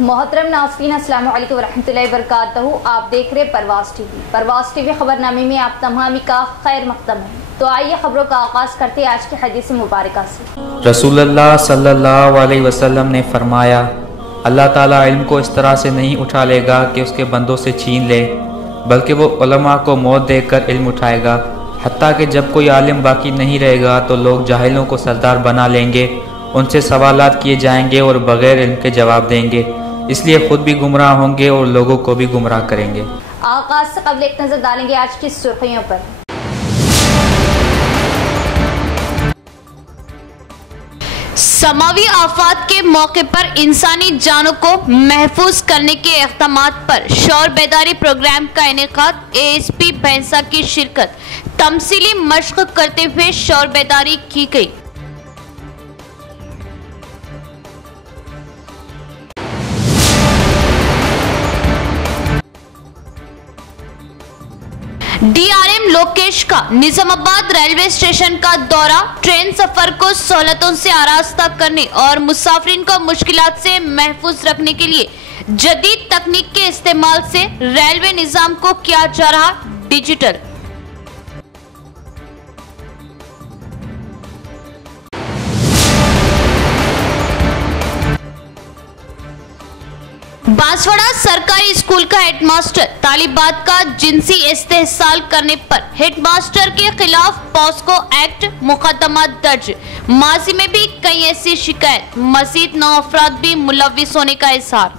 मोहतरम नाज़रीन, अस्सलाम वालेकुम वरहमतुल्लाहि वबरकातुहू। आप देख रहे परवाज़ टीवी खबरनामे में आप तमामी का खैर मक़दम है। तो आइए खबरों का आगाज़ करते हैं आज की हदीस मुबारका से। रसूलुल्लाह सल्लल्लाहु अलैहि वसल्लम ने फरमाया, अल्लाह ताला इल्म को इस तरह से नहीं उठा लेगा कि उसके बंदों से छीन ले, बल्कि वो उलमा को मौत देकर इल्म उठाएगा। हत्ता कि जब कोई आलिम बाकी नहीं रहेगा तो लोग जाहिलों को सरदार बना लेंगे, उनसे सवालात किए जाएंगे और बग़ैर इल्म के जवाब देंगे, इसलिए खुद भी गुमराह होंगे और लोगों को भी गुमराह करेंगे। आगाज से कबल एक नजर डालेंगे आज की सुर्खियों पर। समावी आफात के मौके पर इंसानी जानों को महफूज करने के इक़दामात पर शौर बेदारी प्रोग्राम का इनेकाद। ASP भैंसा की शिरकत, तमसीली मशक़ करते हुए शौर बेदारी की गई। DRM लोकेश का निजामाबाद रेलवे स्टेशन का दौरा, ट्रेन सफर को सहूलतों से आरास्ता करने और मुसाफिरीन को मुश्किलात से महफूज रखने के लिए जदीद तकनीक के इस्तेमाल से रेलवे निजाम को किया जा रहा डिजिटल। बांसवाड़ा सरकारी स्कूल का हेडमास्टर तालिबात का जिनसी इस्तेहसाल करने पर हेडमास्टर के खिलाफ पॉस्को एक्ट मुकदमा दर्ज। माजी में भी कई ऐसी शिकायत, मजीद 9 अफराद भी मुलविस होने का इज़हार।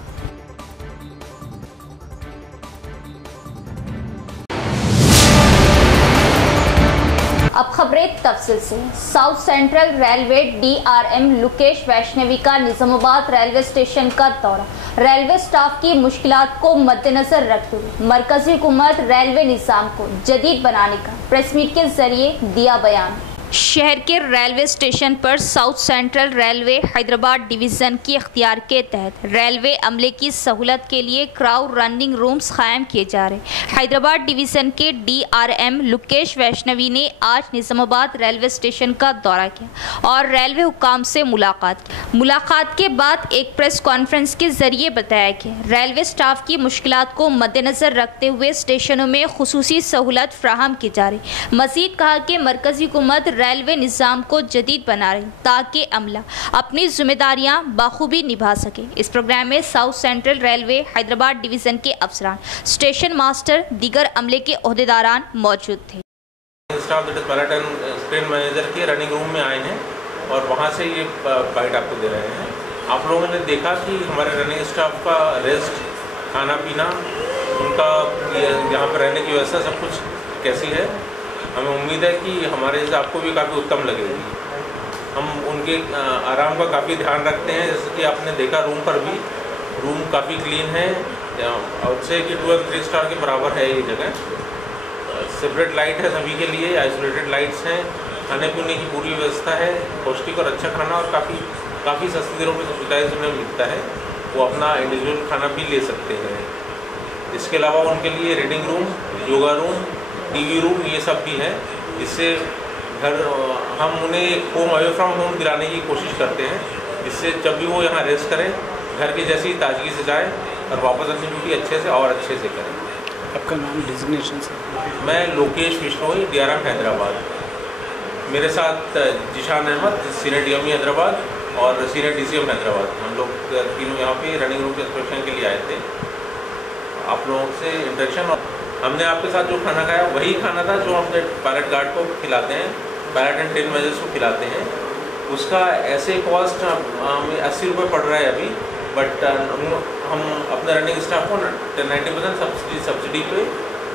अब खबरें तफसील से। South central railway DRM Lokesh Vaishnavi का निजामाबाद रेलवे स्टेशन का दौरा, रेलवे स्टाफ की मुश्किलात को मद्देनजर रखते हुए मरकजी हुकूमत रेलवे निज़ाम को जदीद बनाने का प्रेस मीट के जरिए दिया बयान। शहर के रेलवे स्टेशन पर south central railway Hyderabad division की इख्तियार के तहत रेलवे अमले की सहूलत के लिए क्राउड रनिंग रूम्स कायम किए जा रहे। हैदराबाद डिवीज़न के DRM लोकेश वैष्णवी ने आज निजामाबाद रेलवे स्टेशन का दौरा किया और रेलवे हुकाम से मुलाकात की। मुलाकात के बाद एक प्रेस कॉन्फ्रेंस के जरिए बताया कि रेलवे स्टाफ की मुश्किलात को मद्देनजर रखते हुए स्टेशनों में खुसूसी सहूलत फ्राहम की जा रही। मजीद कहा कि मरकजी हुकूमत रेलवे निज़ाम को जदीद बना रही ताकि अमला अपनी जिम्मेदारियां बाखूबी निभा सके। इस प्रोग्राम में south central railway Hyderabad division के अफसरान, स्टेशन मास्टर, दीगर अमले के ओहदेदारान मौजूद थे। स्टाफ पर्यटन ट्रेन मैनेजर के रनिंग रूम में आए हैं और वहाँ से ये बाइट आपको दे रहे हैं। आप लोगों ने देखा कि हमारे रनिंग स्टाफ का रेस्ट, खाना पीना, उनका यहाँ पर रहने की व्यवस्था सब कुछ कैसी है। हमें उम्मीद है कि हमारे से आपको भी काफ़ी उत्तम लगेगी। हम उनके आराम का काफ़ी ध्यान रखते हैं। जैसे कि आपने देखा रूम पर भी, रूम काफ़ी क्लीन है, आउट से कि 2 और 3 स्टार के बराबर है ये जगह। सेपरेट लाइट है सभी के लिए, आइसोलेटेड लाइट्स हैं, खाने पीने की पूरी व्यवस्था है, पौष्टिक और अच्छा खाना और काफ़ी सस्ती दरों में सब्सिडाइज उन्हें मिलता है। वो अपना इंडिविजुअल खाना भी ले सकते हैं। इसके अलावा उनके लिए reading room, yoga room, TV room, ये सब भी है। इससे घर हम उन्हें होम अवे फ्रॉम होम दिलाने की कोशिश करते हैं, जिससे जब भी वो यहाँ रेस्ट करें घर की जैसी ताजगी से जाए और वापस अपनी ड्यूटी अच्छे से और अच्छे से करें। आपका नाम, डिजिग्नेशन सर? मैं लोकेश विश्नोई, DRM हैदराबाद। मेरे साथ जिशान अहमद, सीनियर DME हैदराबाद और सीनियर DCM हैदराबाद। हम लोग तीनों यहाँ पे रनिंग रूम के इंस्पेक्शन के लिए आए थे। आप लोगों से इंटरेक्शन, और हमने आपके साथ जो खाना खाया वही खाना था जो अपने पायलट गार्ड को खिलाते हैं, पायलट एंड ट्रेन मैनेजर्स को खिलाते हैं। उसका ऐसे कॉस्ट हमें 80 रुपये पड़ रहा है अभी, बट हम अपने रनिंग स्टाफ को 90% सब्सिडी पे,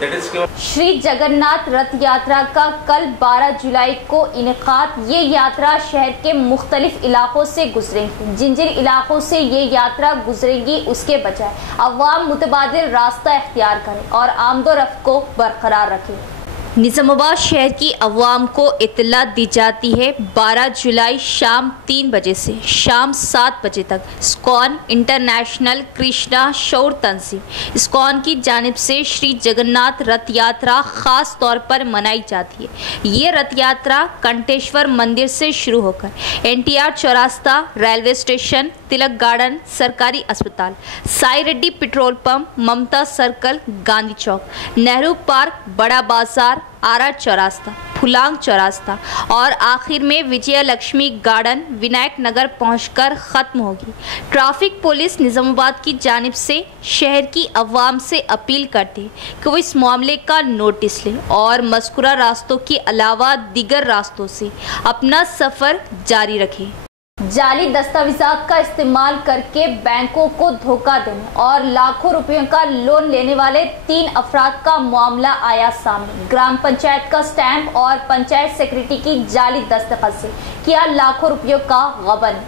दैट इज केवल। श्री जगन्नाथ रथ यात्रा का कल 12 जुलाई को इनेकाद। ये यात्रा शहर के मुख्तलिफ इलाकों से गुजरेगी। जिन जिन इलाकों से ये यात्रा गुजरेगी उसके बजाय अवाम मुतबादिल रास्ता इख्तियार करें और आमदोरफ्त को बरकरार रखें। निजामाबाद शहर की अवाम को इत्तला दी जाती है 12 जुलाई शाम 3 बजे से शाम 7 बजे तक इस्कॉन इंटरनेशनल कृष्णा शौर तंजीम इस्कॉन की जानिब से श्री जगन्नाथ रथ यात्रा खास तौर पर मनाई जाती है। ये रथ यात्रा कंटेश्वर मंदिर से शुरू होकर NTR चौरास्ता, रेलवे स्टेशन, तिलक गार्डन, सरकारी अस्पताल, साई रेड्डी पेट्रोल पंप, ममता सर्कल, गांधी चौक, नेहरू पार्क, बड़ा बाजार, आरा चौरास्ता, फुलांग चौरास्ता और आखिर में विजय लक्ष्मी गार्डन, विनायक नगर पहुंचकर ख़त्म होगी। ट्रैफिक पुलिस निजामाबाद की जानिब से शहर की अवाम से अपील करती है कि वो इस मामले का नोटिस लें और मज़कूरा रास्तों के अलावा दीगर रास्तों से अपना सफ़र जारी रखें। जाली दस्तावेज़ात का इस्तेमाल करके बैंकों को धोखा देने और लाखों रुपयों का लोन लेने वाले 3 अफराद का मामला आया सामने। ग्राम पंचायत का स्टैंप और पंचायत सेक्रेटरी की जाली दस्तखत से किया लाखों रुपयों का गबन।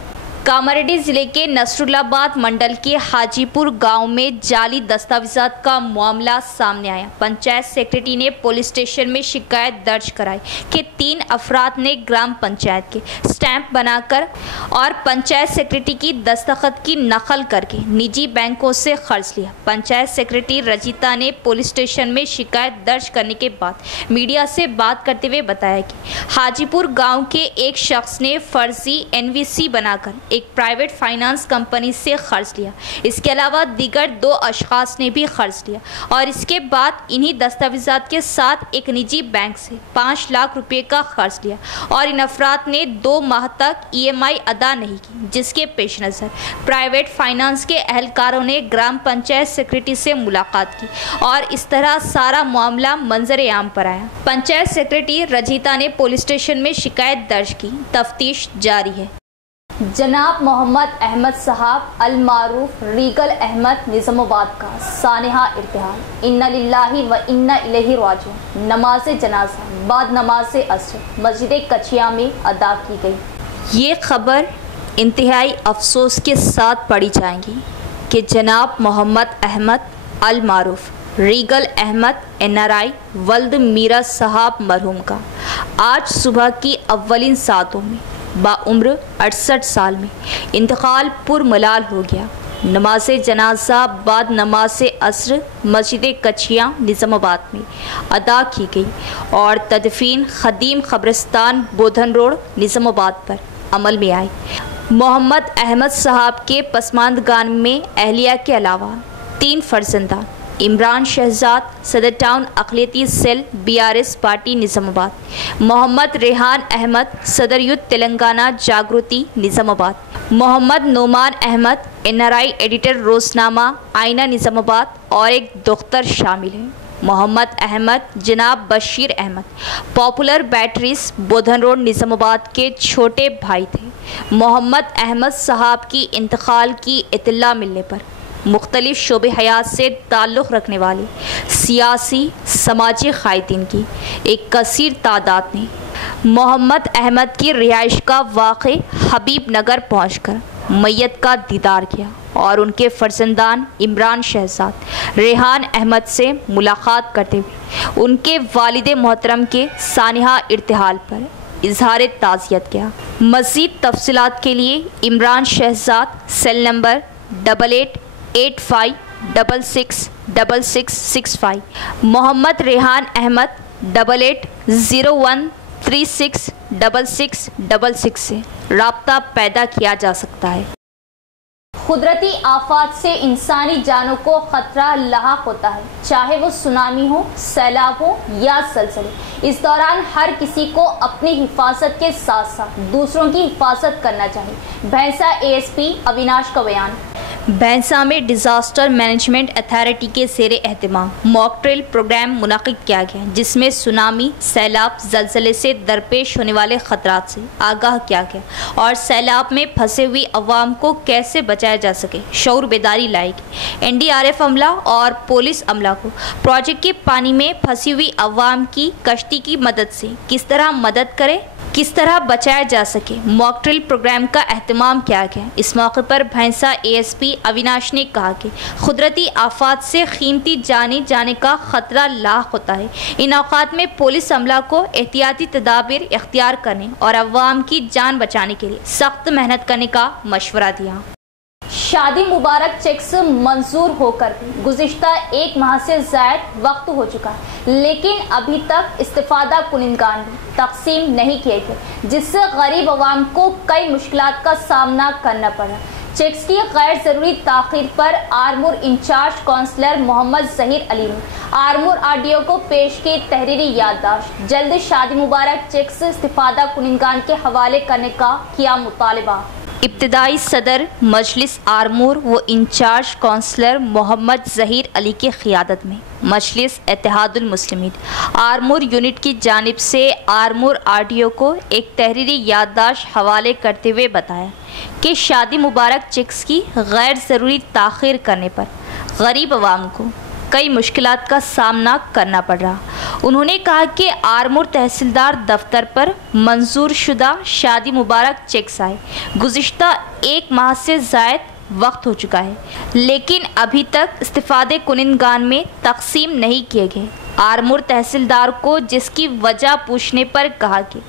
कामारेड्डी जिले के नसरुल्लाबाद मंडल के हाजीपुर गांव में जाली दस्तावेज़ात का मामला सामने आया। पंचायत सेक्रेटरी ने पुलिस स्टेशन में शिकायत दर्ज कराई कि 3 अफराद ने ग्राम पंचायत के स्टैंप बनाकर और पंचायत सेक्रेटरी की दस्तखत की नकल करके निजी बैंकों से कर्ज लिया। पंचायत सेक्रेटरी रजिता ने पुलिस स्टेशन में शिकायत दर्ज करने के बाद मीडिया से बात करते हुए बताया कि हाजीपुर गाँव के एक शख्स ने फर्जी NVC बनाकर एक प्राइवेट फाइनेंस कंपनी से कर्ज लिया। इसके अलावा दीगर 2 अशखास ने भी कर्ज लिया और इसके बाद इन्हीं दस्तावेज़ात के साथ एक निजी बैंक से 5 लाख रुपए का कर्ज लिया और इन अफराद ने 2 माह तक EMI अदा नहीं की, जिसके पेश नज़र प्राइवेट फाइनेंस के अहलकारों ने ग्राम पंचायत सेक्रेटरी से मुलाकात की और इस तरह सारा मामला मंजर आम पर आया। पंचायत सेक्रेटरी रजिता ने पुलिस स्टेशन में शिकायत दर्ज की, तफ्तीश जारी है। जनाब मोहम्मद अहमद साहब अल मारूफ रीगल अहमद निजामाबाद का सानिहा इर्तिहाल इन्ना लिल्लाहि व इन्ना इलैहि राजिऊन नमाज जनाजा बाद नमाज असर मस्जिद कचिया में अदा की गई। ये खबर इंतहाई अफसोस के साथ पढ़ी जाएंगी कि जनाब मोहम्मद अहमद अल मारूफ रीगल अहमद NRI वल्द मीरा साहब मरहूम का आज सुबह की अव्वलिन सातों में बाउम्र 68 साल में इंतकाल पुरमलाल हो गया। नमाज जनाजा बाद नमाज असर मस्जिद कचिया निज़ामाबाद में अदा की गई और तदफीन खदीम क़ब्रिस्तान बोधन रोड निज़ामाबाद पर अमल में आई। मोहम्मद अहमद साहब के पसमानदगान में अहलिया के अलावा 3 फर्जंदान इमरान शहजाद सदर टाउन अक़लियती cell BRS party Nizamabad, Mohammed Rehan Ahmed सदर youth Telangana Jagruthi Nizamabad, Mohammed Noman Ahmed NRI editor रोज़नामा आईना निज़ामाबाद और एक दुख्तर शामिल हैं। मोहम्मद अहमद जनाब बशीर अहमद पॉपुलर बैटरीज बोधन रोड निज़ामाबाद के छोटे भाई थे। मोहम्मद अहमद साहब की इंतकाल की इत्तला मिलने पर मुख्तलिफ शोबे हयात से ताल्लुक़ रखने वाले सियासी समाजी क़ायदीन की एक कसीर तादाद ने मोहम्मद अहमद की रिहाइश का वाक़े हबीब नगर पहुँचकर मैयत का दीदार किया और उनके फर्जंदान इमरान शहजाद रेहान अहमद से मुलाकात करते हुए उनके वालिद मोहतरम के सानिहा इर्तिहाल पर इजहार ताज़ियत किया। मज़ीद तफसीलात के लिए इमरान शहजाद सेल नंबर 8885666665, मोहम्मद रेहान अहमद 8801366666 से राब्ता पैदा किया जा सकता है। कुदरती आफात से इंसानी जानों को खतरा लाहक होता है, चाहे वो सुनामी हो, सैलाब हो या ज़लज़ले। इस दौरान हर किसी को अपनी हिफाजत के साथ साथ दूसरों की हिफाजत करना चाहिए। भैंसा ASP अविनाश का बयान। भैंसा में डिज़ास्टर मैनेजमेंट अथॉरिटी के ज़ेरे एहतमाम मॉक ड्रिल प्रोग्राम मुनाकिद किया गया, जिसमें सुनामी, सैलाब, ज़लज़ले से दरपेश होने वाले ख़तरात से आगाह किया गया और सैलाब में फंसे हुई अवाम को कैसे बचाया जा सके शऊर बेदारी लाई गई। NDRF अमला और पुलिस अमला को प्रोजेक्ट के पानी में फंसी हुई अवाम की कश्ती की मदद से किस तरह मदद करे किस तरह बचाया जा सके, मॉक ड्रिल प्रोग्राम का एहतमाम किया गया। इस मौके पर भैंसा एएसपी अविनाश ने कहा कि कुदरती आफात से कीमती जाने जाने का खतरा लाख होता है। इन औकात में पुलिस अमला को एहतियाती तदाबीर इख्तियार करने और अवाम की जान बचाने के लिए सख्त मेहनत करने का मशवरा दिया। शादी मुबारक चेक्स मंजूर होकर भी गुज़िश्ता एक माह से ज़ायद वक्त हो चुका है, लेकिन अभी तक इस्तिफादा कुनिंदगान भी तकसीम नहीं किए गए, जिससे गरीब अवाम को कई मुश्किलात का सामना करना पड़ा। चेक्स की गैर ज़रूरी ताख़ीर पर आरमूर इंचार्ज काउंसलर मोहम्मद ज़हीर अली ने आरमूर आरडीओ को पेश की तहरीरी याददाश्त। जल्द शादी मुबारक चेक्स इस्तिफादा कुनिंदगान के हवाले करने का किया मुतालबा। इब्तिदाई सदर मजलिस आरमूर व इंचार्ज काउंसलर मोहम्मद ज़हीर अली की क़ियादत में मजलिस इत्तेहादुल मुस्लिमीन आरमूर यूनिट की जानिब से आरमूर आरडीओ को एक तहरीरी याददाश्त हवाले करते हुए बताया कि शादी मुबारक चेक्स की गैर ज़रूरी ताख़ीर करने पर गरीब अवाम को कई मुश्किलात का सामना करना पड़ रहा। उन्होंने कहा कि आरमूर तहसीलदार दफ्तर पर मंजूर शुदा शादी मुबारक चेक्स आए गुज़िश्ता एक माह से ज़ायद वक्त हो चुका है, लेकिन अभी तक इस्तिफादे कुनिंदगान में तकसीम नहीं किए गए। आरमूर तहसीलदार को जिसकी वजह पूछने पर कहा कि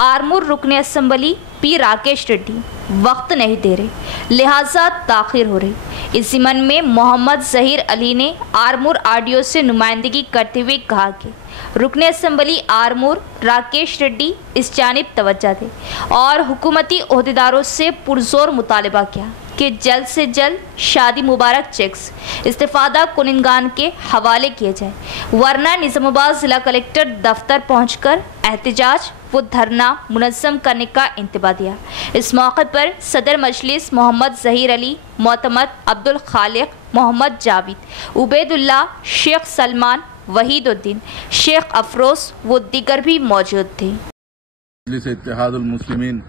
आरमूर रुकने असम्बली पी राकेश रेड्डी वक्त नहीं दे रहे, लिहाजा ताख़ीर हो रही। इस ज़िमन में मोहम्मद ज़हीर अली ने आरमूर आरडीओ से नुमाइंदगी करते हुए कहा कि रुकने असम्बली आरमूर राकेश रेड्डी इस जानिब तवज्जो दे और हुकूमती ओहदेदारों से पुरजोर मुतालबा किया कि जल्द से जल्द शादी मुबारक चेक्स इस्तिफादा कुनिंदगान के हवाले किए जाए, वरना निज़ामाबाद ज़िला कलेक्टर दफ्तर पहुंचकर एहतजाज व धरना मुनज़्ज़म करने का इंतबा दिया। इस मौके पर सदर मजलिस मोहम्मद ज़हीर अली, मोतमद अब्दुल खालिक, मोहम्मद जावेद, उबैदुल्लाह, शेख सलमान, वहीदुद्दीन, शेख अफरोज व दीगर भी मौजूद थे। मजलिस इत्तेहादुल मुस्लिमीन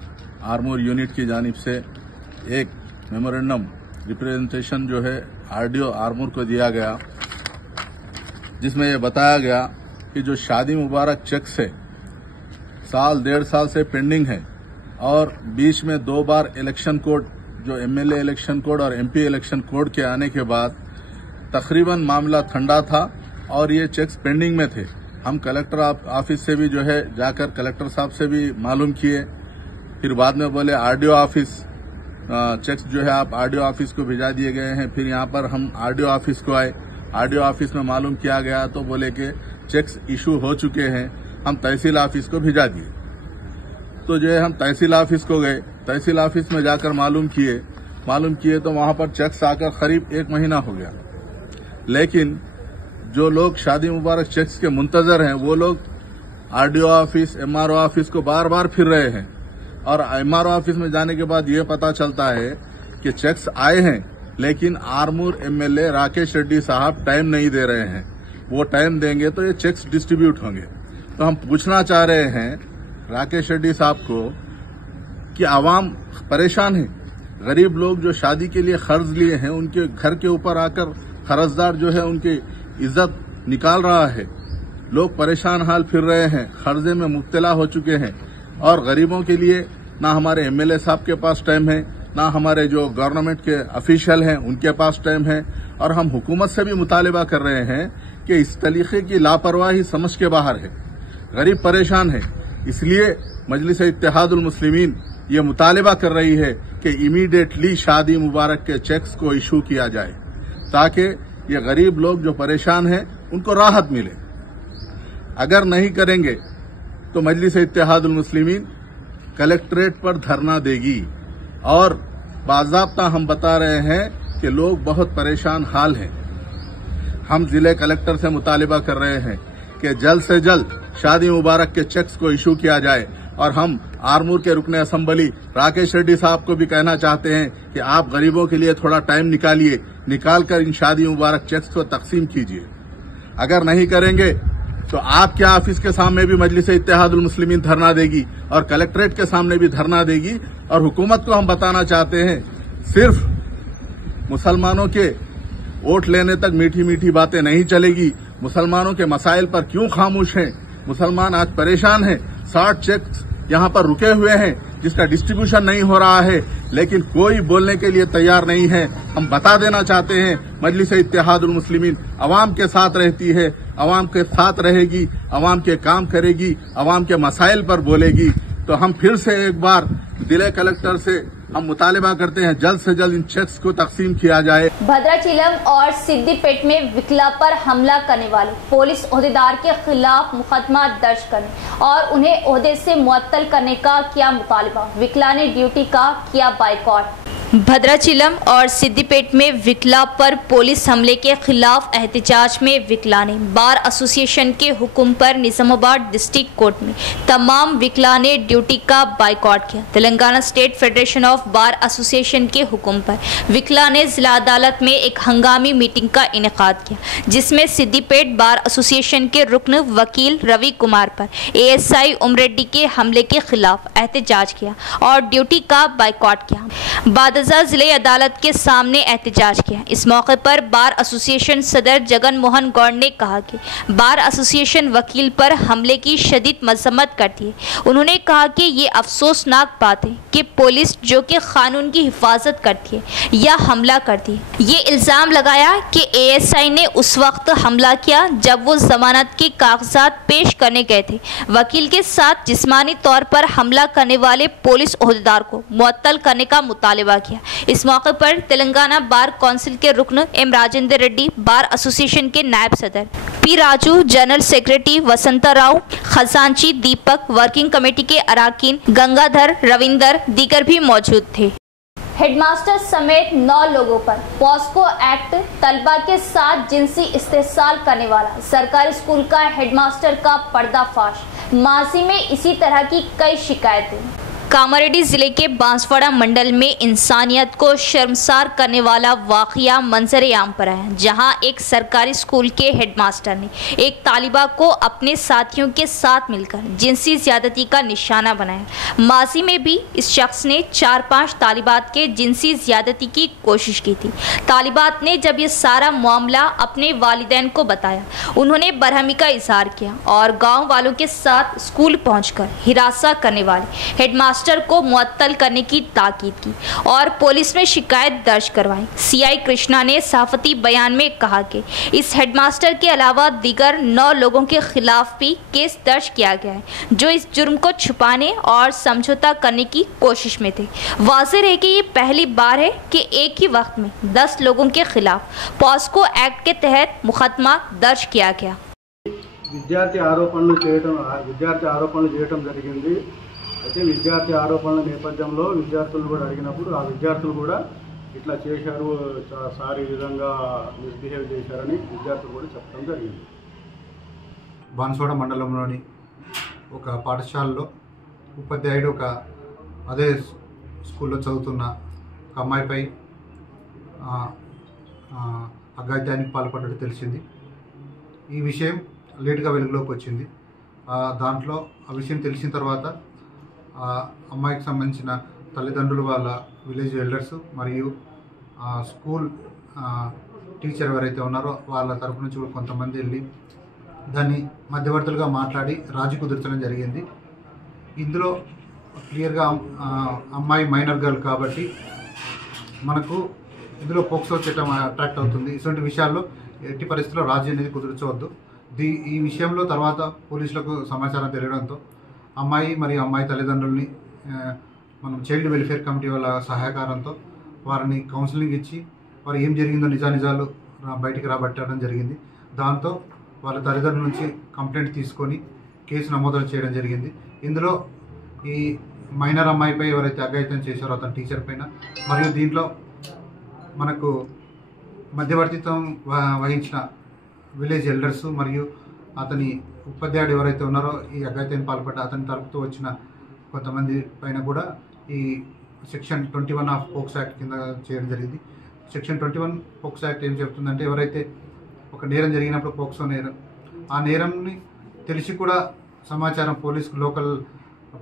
आरमूर यूनिट की जानिब से एक मेमोरेंडम रिप्रेजेंटेशन जो है आरडीओ आरमूर को दिया गया, जिसमें यह बताया गया कि जो शादी मुबारक चेक्स है साल 1.5 साल से पेंडिंग है और बीच में 2 बार इलेक्शन कोड जो एमएलए इलेक्शन कोड और एमपी इलेक्शन कोड के आने के बाद तकरीबन मामला ठंडा था और ये चेक्स पेंडिंग में थे। हम कलेक्टर ऑफिस से भी जो है जाकर कलेक्टर साहब से भी मालूम किए, फिर बाद में बोले आरडीओ ऑफिस चेक्स जो है आप आरडीओ ऑफिस को भिजा दिए गए हैं। फिर यहाँ पर हम आरडीओ ऑफिस को आए, आरडीओ ऑफिस में मालूम किया गया तो बोले कि चेक्स इशू हो चुके हैं, हम तहसील ऑफिस को भिजा दिए। तो जो है हम तहसील ऑफिस को गए, तहसील ऑफिस में जाकर मालूम किए तो वहां पर चेक्स आकर करीब 1 महीना हो गया, लेकिन जो लोग शादी मुबारक चेक्स के मुंतजर हैं वो लोग आरडीओ ऑफिस एमआरओ ऑफिस को बार बार फिर रहे हैं और एमआरओ ऑफिस में जाने के बाद ये पता चलता है कि चेक्स आए हैं, लेकिन आरमूर एमएलए राकेश रेड्डी साहब टाइम नहीं दे रहे हैं। वो टाइम देंगे तो ये चेक्स डिस्ट्रीब्यूट होंगे। तो हम पूछना चाह रहे हैं राकेश रेड्डी साहब को कि आवाम परेशान है, गरीब लोग जो शादी के लिए कर्ज लिए हैं उनके घर के ऊपर आकर कर्जदार जो है उनकी इज्जत निकाल रहा है, लोग परेशान हाल फिर रहे हैं, कर्जे में मुब्तला हो चुके हैं और गरीबों के लिए ना हमारे एमएलए साहब के पास टाइम है, ना हमारे जो गवर्नमेंट के ऑफिशियल हैं उनके पास टाइम है। और हम हुकूमत से भी मुतालिबा कर रहे हैं कि इस तरीके की लापरवाही समझ के बाहर है, गरीब परेशान है। इसलिए मजलिस इत्तेहादुल मुस्लिमीन ये मुतालिबा कर रही है कि इमीडिएटली शादी मुबारक के चेक्स को इशू किया जाए ताकि ये गरीब लोग जो परेशान हैं उनको राहत मिले। अगर नहीं करेंगे तो मजलिस इत्तेहादुल मुस्लिमीन कलेक्ट्रेट पर धरना देगी और बाज़ाब्ता हम बता रहे हैं कि लोग बहुत परेशान हाल हैं। हम जिले कलेक्टर से मुतालिबा कर रहे हैं कि जल्द से जल्द शादी मुबारक के चेक्स को इशू किया जाए और हम आरमूर के रुकने असम्बली राकेश रेड्डी साहब को भी कहना चाहते हैं कि आप गरीबों के लिए थोड़ा टाइम निकालकर इन शादी मुबारक चेक्स को तकसीम कीजिए। अगर नहीं करेंगे तो आपके ऑफिस के सामने भी मजलिस इत्तेहादुल मुस्लिमीन धरना देगी और कलेक्ट्रेट के सामने भी धरना देगी। और हुकूमत को हम बताना चाहते हैं, सिर्फ मुसलमानों के वोट लेने तक मीठी मीठी बातें नहीं चलेगी। मुसलमानों के मसाइल पर क्यों खामोश हैं? मुसलमान आज परेशान हैं। 60 चेक्स यहाँ पर रुके हुए हैं, जिसका डिस्ट्रीब्यूशन नहीं हो रहा है, लेकिन कोई बोलने के लिए तैयार नहीं है। हम बता देना चाहते हैं, मजलिस इत्तेहादुल मुस्लिमीन अवाम के साथ रहती है, अवाम के साथ रहेगी, अवाम के काम करेगी, अवाम के मसाइल पर बोलेगी। तो हम फिर से एक बार जिले कलेक्टर से हम मुतालिबा करते हैं जल्द से जल्द इन चेक्स को तकसीम किया जाए। भद्राचीलम और सिद्दीपेट में विकला पर हमला करने वाले पुलिस ओहदेदार के खिलाफ मुकदमा दर्ज करने और उन्हें ओहदे से मुअत्तल करने का किया मुतालिबा। विकला ने ड्यूटी का किया बाइकॉट। भद्राचीलम और सिद्दीपेट में विकला पर पुलिस हमले के खिलाफ एहतजाज में विकला ने बार एसोसिएशन के हुक्म पर निजामाबाद डिस्ट्रिक्ट कोर्ट में तमाम विकला ने ड्यूटी का बाइकॉट किया। Telangana state federation of bar association के हुक्म पर विकला ने जिला अदालत में एक हंगामी मीटिंग का इनेकाद किया, जिसमें सिद्दीपेट बार एसोसिएशन के रुकन वकील रवि कुमार पर ASI उमरेड्डी के हमले के खिलाफ एहतजाज किया और ड्यूटी का बाइकॉट किया। जिले अदालत के सामने एहतजाज किया। इस मौके पर बार एसोसिएशन सदर जगन मोहन गौड़ ने कहा कि बार एसोसिएशन वकील पर हमले की शदीद मजम्मत करती है। उन्होंने कहा कि ये अफसोसनाक बात है कि पुलिस जो कि कानून की हिफाजत करती है या हमला करती है। ये इल्ज़ाम लगाया कि ASI ने उस वक्त हमला किया जब वो जमानत के कागजात पेश करने गए थे। वकील के साथ जिस्मानी तौर पर हमला करने वाले पुलिस ओहदेदार को मुअत्तल करने का मुतालिबा किया। इस मौके पर तेलंगाना बार काउंसिल के रुकन M Rajendra Reddy, bar association के नायब सदर P Raju, general secretary Vasantha Rao, खजांची दीपक, वर्किंग कमेटी के अराकीन गंगाधर, रविंदर दीगर भी मौजूद थे। हेडमास्टर समेत 9 लोगों पर पॉस्को एक्ट तलबा के साथ जिनसी इस्तेहसाल करने वाला सरकारी स्कूल का हेडमास्टर का पर्दाफाश। माजी में इसी तरह की कई शिकायतें। कामारेड्डी जिले के बांसवाड़ा मंडल में इंसानियत को शर्मसार करने वाला वाक़या मंजर आम पर आया, जहां एक सरकारी स्कूल के हेडमास्टर ने एक तालिबा को अपने साथियों के साथ मिलकर जिनसी ज़्यादती का निशाना बनाया। माजी में भी इस शख्स ने 4-5 तालिबात के जिनसी ज़्यादती की कोशिश की थी। तालिबात ने जब ये सारा मामला अपने वालिदैन को बताया, उन्होंने बरहमी का इजहार किया और गाँव वालों के साथ स्कूल पहुँचकर हिरासा करने वाले हेडमास्टर को मुअत्तल करने की ताकीद की और पुलिस में शिकायत दर्ज करवाई। CI कृष्णा ने सहाफती बयान में कहा कि इस हेडमास्टर के अलावा दीगर 9 लोगों के खिलाफ भी केस दर्ज किया गया है, जो इस जुर्म को छुपाने और समझौता करने की कोशिश में थे। वाज़ेह है कि ये पहली बार है कि एक ही वक्त में 10 लोगों के खिलाफ पॉस्को एक्ट के तहत मुकदमा दर्ज किया गया। విద్యార్థి ఆరోపణలు చేయడం జరిగింది। అయితే విద్యార్థి ఆరోపణల నేపథ్యంలో విద్యార్థులు కూడా అడిగినప్పుడు ఆ విద్యార్థులు కూడా ఇట్లా చేశారు, సార్ ఈ విధంగా మిస్బిహేవ్ చేశారని విద్యార్థులు కూడా చెప్పడం జరిగింది। బాన్స్వాడ మండలంలోని ఒక పాఠశాలలో ఉపాధ్యాయుడు అదే స్కూల్లో చదువుతున్న ఒక అమ్మాయిపై అఘాయిత్యానికి పాల్పడ్డట్టు తెలిసింది। ఈ విషయం లేటుగా వెలుగులోకి వచ్చింది। దాంట్లో ఆ విషయం తెలిసిన తర్వాత అమ్మాయికి సంబంధించిన తల్లిదండ్రులు, వాళ్ళ విలేజ్ ఎల్డర్స్ మరియు స్కూల్ టీచర్ ఎవరైతే ఉన్నారో వాళ్ళ తరపు నుంచి కూడా కొంతమంది వెళ్ళి దాన్ని మధ్యవర్తులుగా మాట్లాడి రాజీ కుదుర్చడం జరిగింది। ఇందులో క్లియర్గా అమ్మాయి మైనర్ గర్ల్ కాబట్టి మనకు ఇందులో పోక్సో చట్టం అట్రాక్ట్ అవుతుంది। ఇటువంటి విషయాల్లో ఎట్టి పరిస్థితుల్లో రాజీ అనేది కుదుర్చవద్దు। ఈ విషయంలో తర్వాత పోలీసులకు సమాచారం తెలియడంతో అమ్మాయి మరియు అమ్మాయి తల్లిదండ్రుల్ని మనం చైల్డ్ వెల్ఫేర్ కమిటీ వాళ్ళ సహకారంతో వారిని కౌన్సిలింగ్ ఇచ్చి వారు ఏం జరిగిందో నిజాలు బయటికి రాబట్టడం జరిగింది। దాంతో వాళ్ళ తల్లిదండ్రుల నుంచి కంప్లైంట్ తీసుకొని కేసు నమోదు చేయడం జరిగింది। ఇందులో ఈ మైనర్ అమ్మాయిపై ఎవరైతే అఘాయిత్యం చేశారో అతని టీచర్ పైన మరియు దీంట్లో మనకు మధ్యవర్తిత్వం వహించిన విలేజ్ ఎల్డర్స్ మరియు అతని ఉపాధ్యాయుడు ఎవరైతే ఉన్నారో ఈ అఘాయిత్యానికి పాల్పడ్డ అతని తరపుతో వచ్చిన కొంతమంది పైన కూడా ఈ సెక్షన్ 21 ఆఫ్ పోక్సో యాక్ట్ కింద చేయడం జరిగింది। సెక్షన్ 21 పోక్సో యాక్ట్ ఏం చెప్తుందంటే ఎవరైతే ఒక నేరం జరిగినప్పుడు పోక్సో నేరం, ఆ నేరంని తెలిసి కూడా సమాచారం పోలీసు లోకల్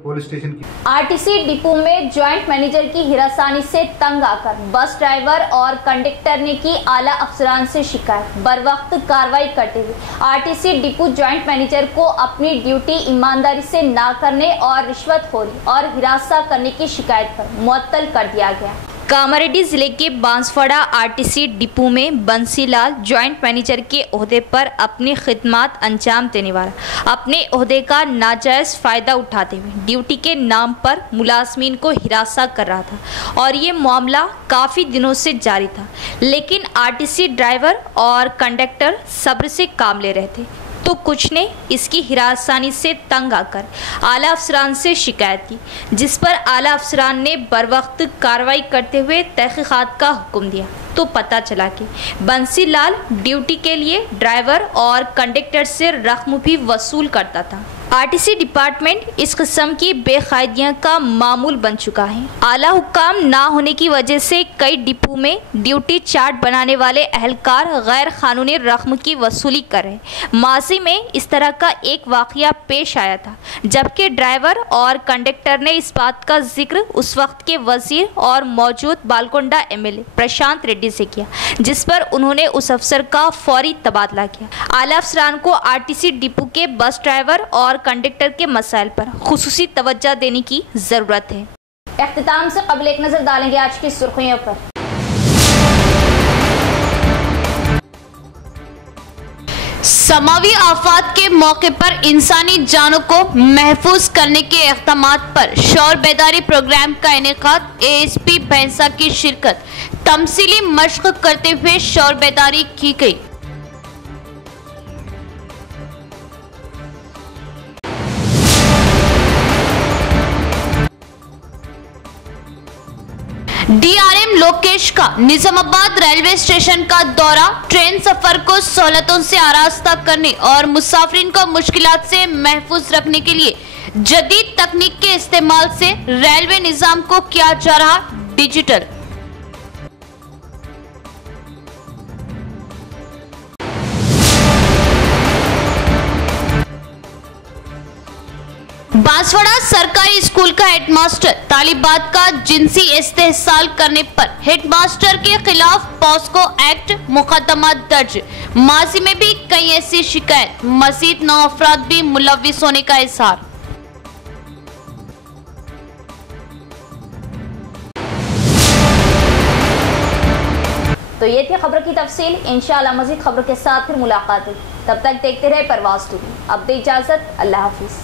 पुलिस स्टेशन की आरटीसी डिपो में ज्वाइंट मैनेजर की हिरासानी से तंग आकर बस ड्राइवर और कंडक्टर ने की आला अफसरान से शिकायत। बरवक्त कार्रवाई करते हुए आरटीसी डिपो ज्वाइंट मैनेजर को अपनी ड्यूटी ईमानदारी से ना करने और रिश्वतखोरी और हिरासा करने की शिकायत पर मुअत्तल कर दिया गया। कामारेड्डी जिले के बांसवाड़ा आरटीसी डिपो में बंसीलाल ज्वाइंट मैनेजर के ओहदे पर अपनी खिदमत अंजाम देने वाला अपने ओहदे का नाजायज़ फ़ायदा उठाते हुए ड्यूटी के नाम पर मुलाजमीन को हिरासा कर रहा था और ये मामला काफ़ी दिनों से जारी था, लेकिन आरटीसी ड्राइवर और कंडक्टर सब्र से काम ले रहे थे तो कुछ ने इसकी हिरासानी से तंग आकर आला अफसरान से शिकायत की, जिस पर आला अफसरान ने बरवक्त कार्रवाई करते हुए तहकीकात का हुक्म दिया तो पता चला कि बंसीलाल ड्यूटी के लिए ड्राइवर और कंडक्टर से रकम भी वसूल करता था। आरटीसी डिपार्टमेंट इस किस्म की बेकायदियाँ का मामूल बन चुका है। आला हुक्म ना होने की वजह से कई डिपो में ड्यूटी चार्ट बनाने वाले अहलकार गैर कानूनी रकम की वसूली कर रहे। माजी में इस तरह का एक वाक़या पेश आया था, जबकि ड्राइवर और कंडक्टर ने इस बात का जिक्र उस वक्त के वजीर और मौजूद बालकोंडा एमएलए प्रशांत रेड्डी से किया, जिस पर उन्होंने उस अफसर का फौरी तबादला किया। आला अफसरान को आरटीसी डिपो के बस ड्राइवर और कंडक्टर के मसाइल पर खुसूसी तवज्जो देने की जरूरत है। इख्तिताम से कबल एक नजर डालेंगे आज की सुर्खियों पर। समावी आफात के मौके पर इंसानी जानों को महफूज करने के इक़दामात पर शौर बेदारी प्रोग्राम का इनेकाद। एएसपी भैंसा की शिरकत, तमसीली मश्क करते हुए शौर बेदारी की गई। डीआरएम लोकेश का निजामाबाद रेलवे स्टेशन का दौरा ट्रेन सफर को सहूलतों से आरास्ता करने और मुसाफिरीन को मुश्किलात से महफूज रखने के लिए जदीद तकनीक के इस्तेमाल से रेलवे निजाम को किया जा रहा डिजिटल। बांसवाड़ा सरकारी स्कूल का हेडमास्टर तालिबात का जिनसी इस्तेहसाल करने पर हेडमास्टर के खिलाफ पॉस्को एक्ट मुकदमा दर्ज। माजी में भी कई ऐसी शिकायत, मजीद 9 अफराद भी मुलविस होने का इज़हार। तो ये थी खबर की तफसील। इंशाअल्लाह मजीद खबर के साथ फिर मुलाकात होगी। तब तक देखते रहे परवाज़ टीवी। अब दे इजाजत, अल्लाह हाफिज।